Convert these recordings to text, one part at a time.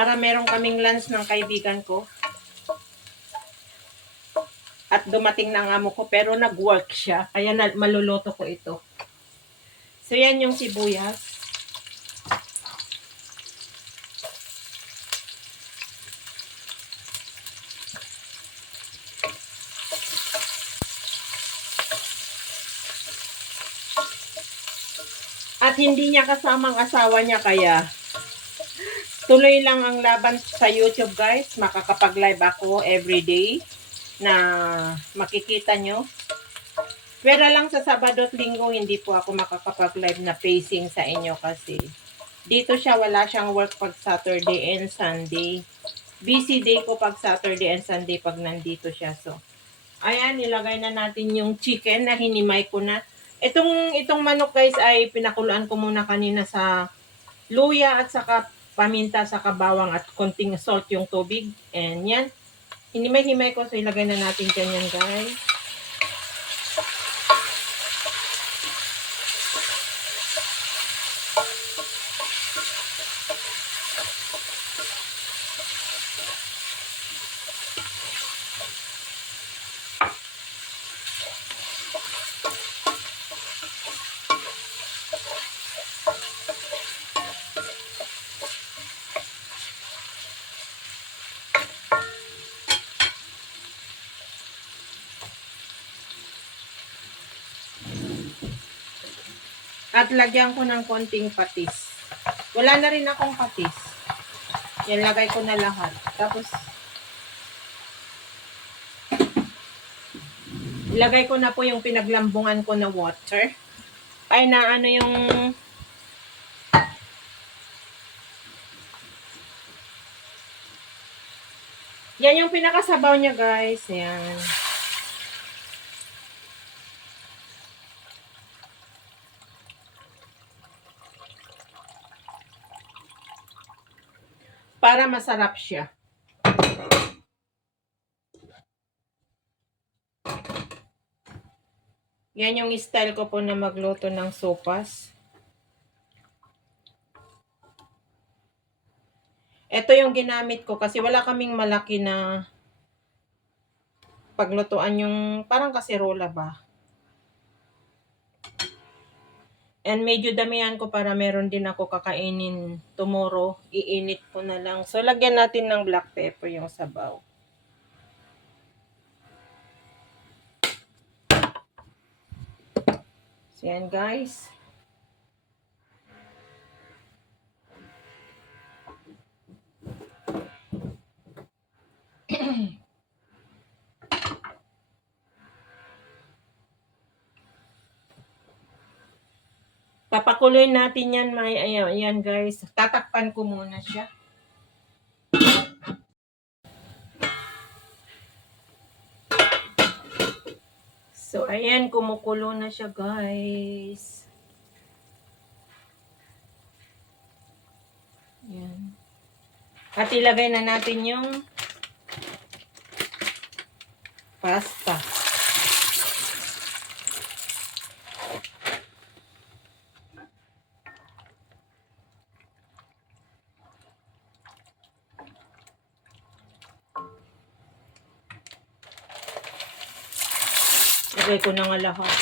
Para meron kaming lunch ng kaibigan ko. At dumating na ang amo ko, pero nag-work siya. Kaya maluluto ko ito. So, yan yung sibuyas. At hindi niya kasama ang asawa niya, kaya tuloy lang ang laban sa YouTube, guys. Makakapag-live ako everyday na makikita nyo. Pero lang sa Sabado at Linggo, hindi po ako makakapag-live na facing sa inyo kasi dito siya, wala siyang work pag Saturday and Sunday. Busy day ko pag Saturday and Sunday pag nandito siya. So, ayan, nilagay na natin yung chicken na hinimay ko na. Itong manok, guys, ay pinakuluan ko muna kanina sa luya at saka paminta, saka bawang at konting salt yung tubig. And yan, hinimay-himay ko. So, ilagay na natin dyan yan, guys. At lagyan ko ng konting patis. Wala na rin akong patis. Yan, lagay ko na lahat. Tapos, ilagay ko na po yung pinaglambungan ko na water. Ay, na ano yung... Yan yung pinakasabaw niya, guys. Yan. Para masarap siya. Yan yung style ko po na magluto ng sopas. Ito yung ginamit ko kasi wala kaming malaki na paglutuan, yung parang kaserola ba. And medyo damihan ko para meron din ako kakainin tomorrow. Iinit ko na lang. So, lagyan natin ng black pepper yung sabaw. So, yan, guys. Papakuloy natin yan, ayan, guys. Tatakpan ko muna siya. So, ayan, kumukulo na siya, guys. Ayan. At ilagay na natin yung pasta. Ilagay ko na nga lahat.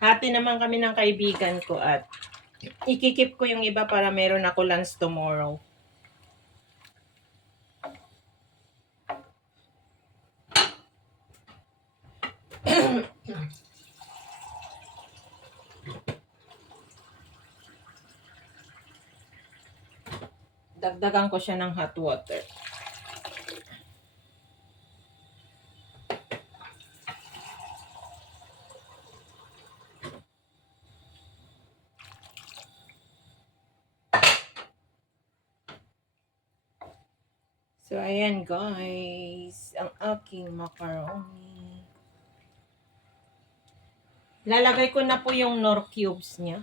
Hati naman kami ng kaibigan ko at ikikip ko yung iba para meron ako lunch tomorrow. Dagdagan ko siya ng hot water. So, ayan, guys, ang aking macaroni. Lalagay ko na po yung Knorr cubes niya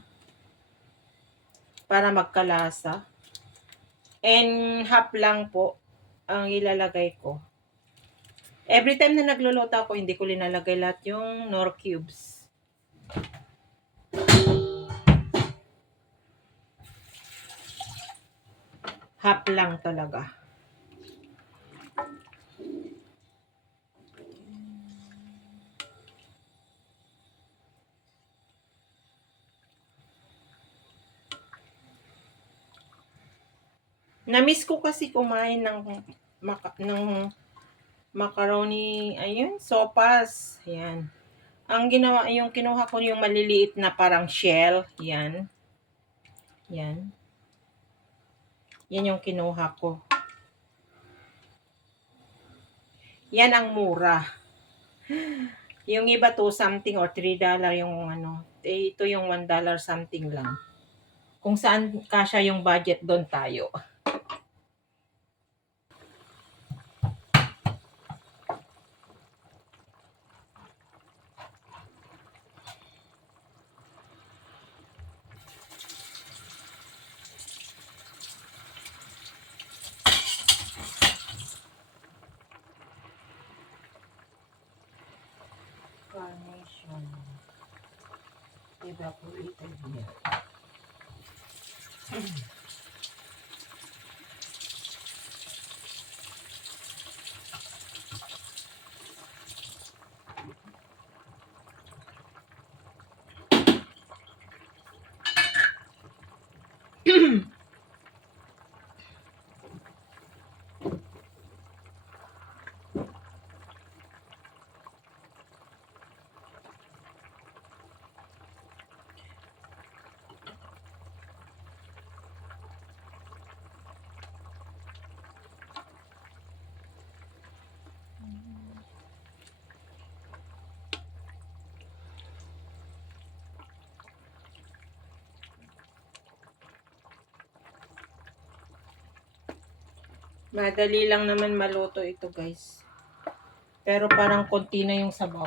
para magkalasa. And half lang po ang ilalagay ko. Every time na nagluluto ako, hindi ko linalagay lahat yung Knorr cubes. Half lang talaga. Na-miss ko kasi kumain ng macaroni, ayun, sopas. Yan. Ang ginawa, yung kinuha ko yung maliliit na parang shell. Yan. Yan. Yan yung kinuha ko. Yan ang mura. Yung iba to something or $3 yung ano. Eh, ito yung $1 something lang. Kung saan kasya yung budget, doon tayo. Carnation. Evaporated milk. Madali lang naman maluto ito, guys. Pero parang konti na yung sabaw.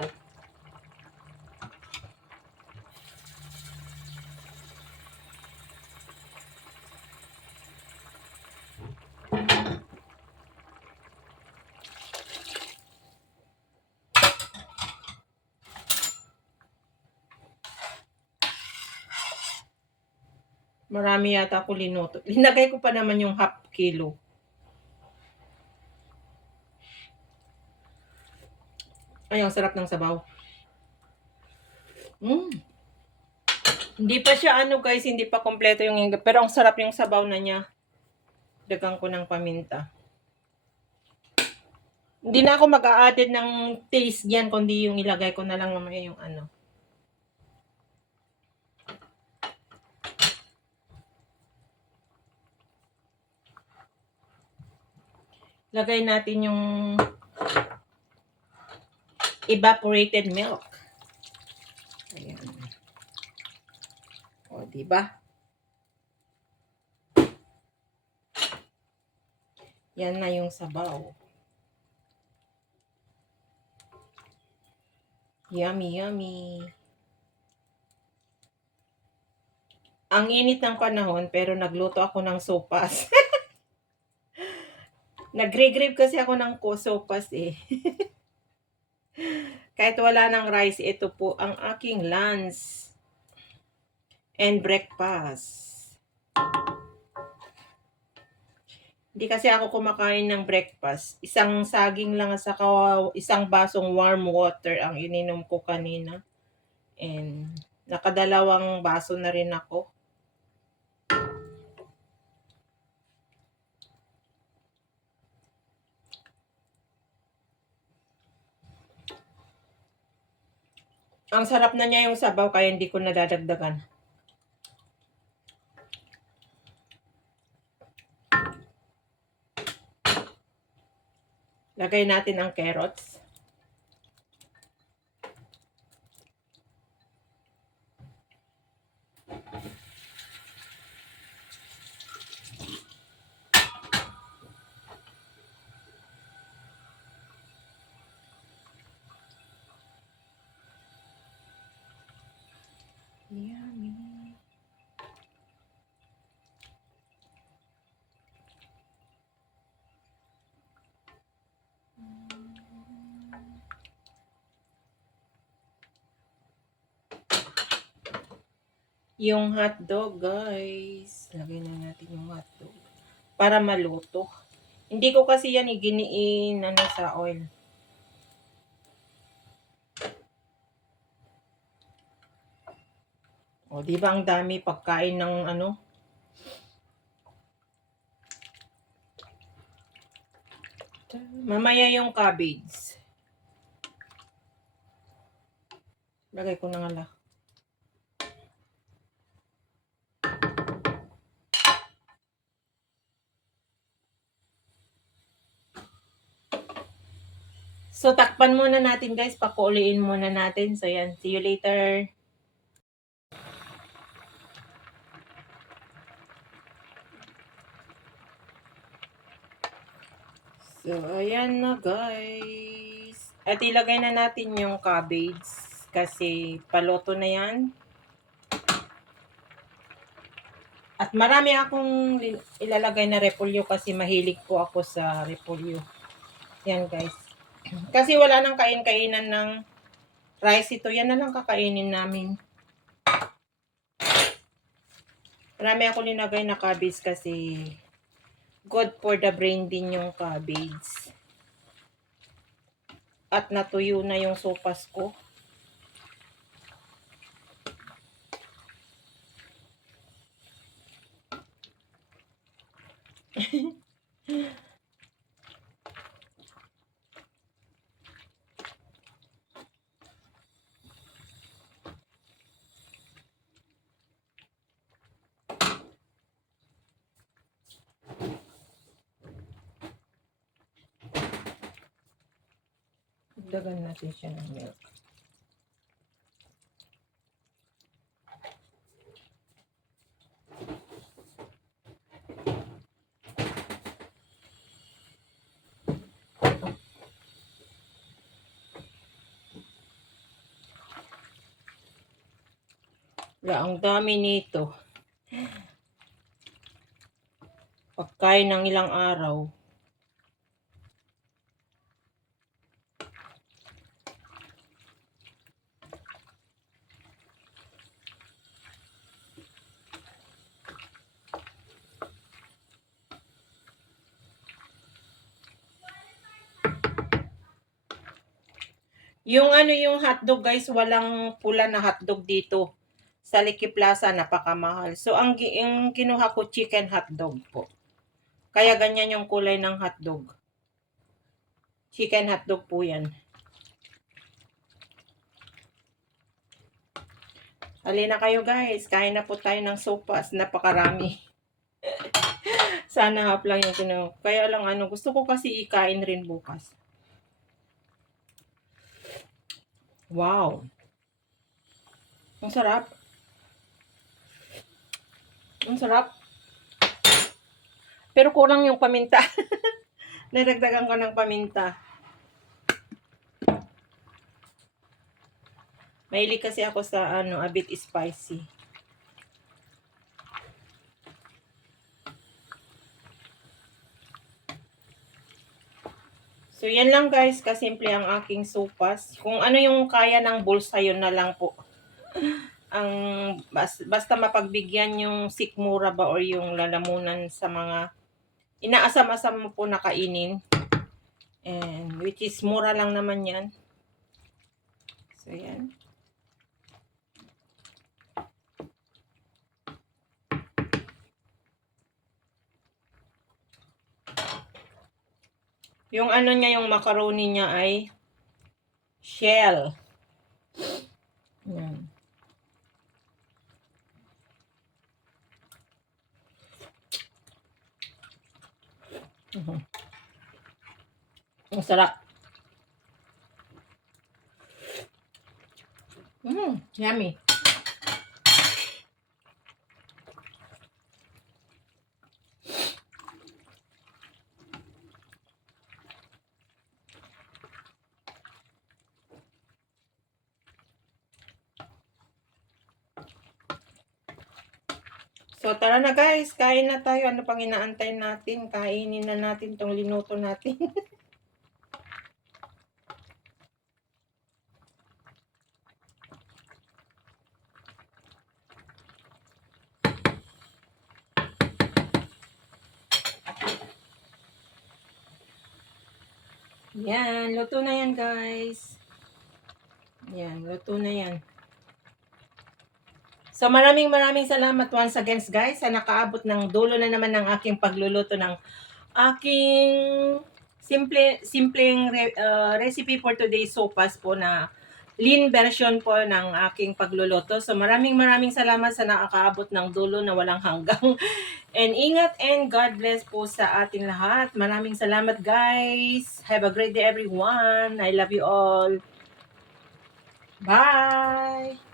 Marami yata ako linuto. Linagay ko pa naman yung half kilo. Ay, ang sarap ng sabaw. Hindi pa siya guys, hindi pa kompleto yung ingredient. Pero ang sarap yung sabaw na niya. Dagang ko ng paminta. Hindi na ako mag-a-added ng taste yan, kundi yung ilagay ko na lang mamaya yung ano. Lagay natin yung evaporated milk. Ayan. O, diba? Yan na yung sabaw. Yummy, yummy. Ang init ng panahon, pero nagluto ako ng sopas. Nagre-grave kasi ako ng sopas eh. Kahit wala ng rice, ito po ang aking lunch and breakfast. Hindi kasi ako kumakain ng breakfast. Isang saging lang at saka isang basong warm water ang ininom ko kanina. And nakadalawang baso na rin ako. Ang sarap na niya yung sabaw kaya hindi ko nadadagdagan. Lagay natin ang carrots. Yummy. Yung hotdog, guys. Lagay na natin yung hotdog. para maluto. Hindi ko kasi yan iginiin sa oil. O, di ba ang dami pagkain ng Mamaya yung cabbage. Lagay ko na nga lang. So, takpan muna natin guys. Pakuuliin muna natin. So, yan. See you later. So, ayan na guys. At ilagay na natin yung cabbage. Kasi paluto na yan. At marami akong ilalagay na repolyo kasi mahilig po ako sa repolyo. Yan guys. Kasi wala nang kain-kainan ng rice ito. Yan na lang kakainin namin. Marami akong linagay na cabbage kasi good for the brain din yung cabbage. At natuyo na yung sopas ko. Dagan natin siya ng milk. Ang dami nito. Pagkain ng ilang araw. Yung yung hotdog guys, walang pula na hotdog dito. Sa Liki Plaza, napakamahal. So, ang kinuha ko, chicken hotdog po. Kaya ganyan yung kulay ng hotdog. Chicken hotdog po yan. Halina kayo guys, kain na po tayo ng sopas. Napakarami. Sana half lang yung kinuha. Kaya lang gusto ko kasi ikain rin bukas. Wow. Ang sarap. Ang sarap. Pero kurang yung paminta. Naragdagan ko ng paminta. Mahilig kasi ako sa a bit spicy. So, yan lang guys, kasimple ang aking sopas. Kung ano yung kaya ng bulsa, yun na lang po. Ang basta mapagbigyan yung sikmura ba or yung lalamunan sa mga inaasam-asam mo po na kainin. And which is mura lang naman yan. So, yan. Yung niya, yung macaroni niya ay shell. Yan. Ang sarap. Yummy. So, tara na guys. Kain na tayo. Ano pang inaantay natin? Kainin na natin tong linuto natin. Yan, luto na yan guys. Yan, luto na yan. So maraming salamat once again guys sa nakaabot ng dulo na naman ng aking pagluluto ng aking simpleng recipe for today's sopas po na lean version po ng aking pagluluto. So maraming salamat sa nakakaabot ng dulo na walang hanggang. And ingat and God bless po sa ating lahat. Maraming salamat guys. Have a great day everyone. I love you all. Bye!